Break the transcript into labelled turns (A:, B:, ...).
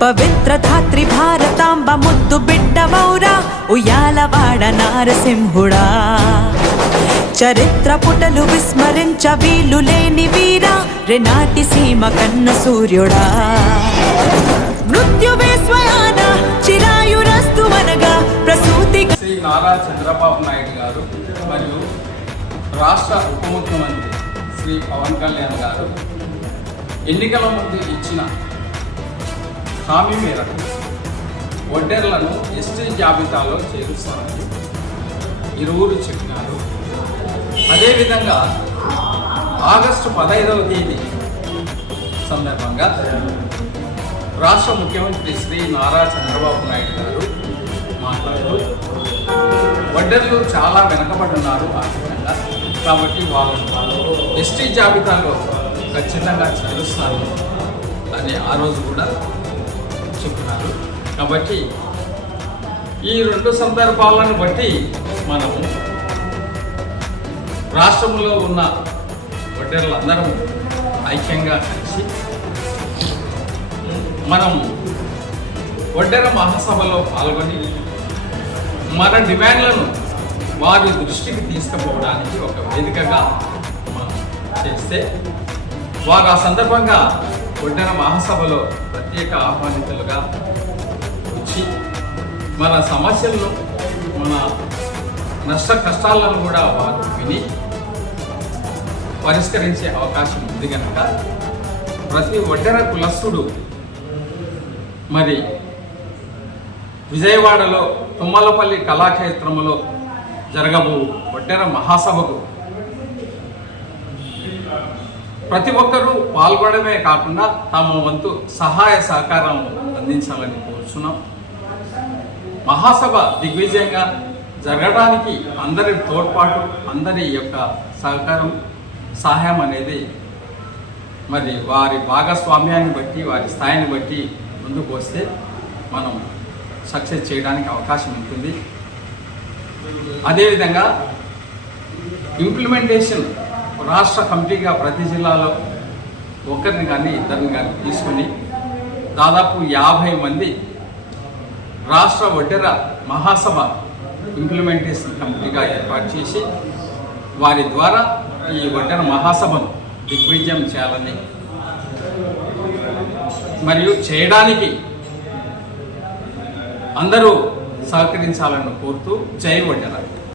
A: పవిత్ర ధాత్రి భారతాంబ ముద్దు బిడ్డవౌరా ఉయ్యాలవాడ నారసింహుడా. చరిత్ర పుటలు విస్మరించ వీలు లేని వీరా రెనాటి సీమ కన్న సూర్యుడా. మృత్యువే స్వయాన చిరాయురస్తు అనగా ప్రసూతి
B: శ్రీ నారా చంద్రబాబు నాయుడు గారు మరియు రాష్ట్ర ఉప ముఖ్యమంత్రి శ్రీ పవన్ కళ్యాణ్ గారు ఎన్నికల ముందు ఇచ్చిన హామీ మేరకు ఒడ్డెర్లను ఎస్టీ జాబితాలో చేరుస్తామని ఇరువురు చెప్పినారు. అదేవిధంగా ఆగస్టు పదహైదవ తేదీ సందర్భంగా రాష్ట్ర ముఖ్యమంత్రి శ్రీ నారా చంద్రబాబు నాయుడు గారు మాట్లాడుతూ వడ్డర్లు చాలా వెనకబడున్నారు ఆర్థికంగా. కాబట్టి వాళ్ళు ఎస్టీ జాబితాలో ఖచ్చితంగా చేరుస్తారు అని ఆ రోజు కూడా చెప్తున్నారు. కాబట్టి ఈ రెండు సందర్భాలను బట్టి మనము రాష్ట్రంలో ఉన్న వడ్డర్లందరం ఐక్యంగా కలిసి మనం వడ్డెర మహాసభలో పాల్గొని మన డిమాండ్లను వారి దృష్టికి తీసుకుపోవడానికి ఒక వేదికగా మనం చేస్తే వారు ఆ సందర్భంగా ఒడ్డెర మహాసభలో ప్రత్యేక ఆహ్వానితులుగా వచ్చి మన సమస్యలను మన నష్ట కష్టాలను కూడా వారు విని పరిష్కరించే అవకాశం ఉంది కనుక ప్రతి ఒడ్డెర కులస్తుడు మరి విజయవాడలో తుమ్మలపల్లి కళాక్షేత్రములో జరగబో ఒడ్డెర మహాసభకు ప్రతి ఒక్కరూ పాల్గొనడమే కాకుండా తమ వంతు సహాయ సహకారం అందించాలని కోరుచున్నాం. మహాసభ దిగ్విజయంగా జరగడానికి అందరి తోడ్పాటు అందరి యొక్క సహకారం సహాయం అనేది మరి వారి భాగస్వామ్యాన్ని బట్టి వారి స్థాయిని బట్టి ముందుకు వస్తే మనం సక్సెస్ చేయడానికి అవకాశం ఉంటుంది. అదేవిధంగా ఇంప్లిమెంటేషన్ రాష్ట్ర కమిటీగా ప్రతి జిల్లాలో ఒకరిని కానీ ఇద్దరిని కానీ తీసుకొని దాదాపు యాభై మంది రాష్ట్ర వడ్డెర మహాసభ ఇంప్లిమెంటేషన్ కమిటీగా ఏర్పాటు చేసి వారి ద్వారా ఈ వడ్డెర మహాసభను దిగ్విజయం చేయాలని మరియు చేయడానికి అందరూ సహకరించాలని కోరుతూ జై వడ్డెర.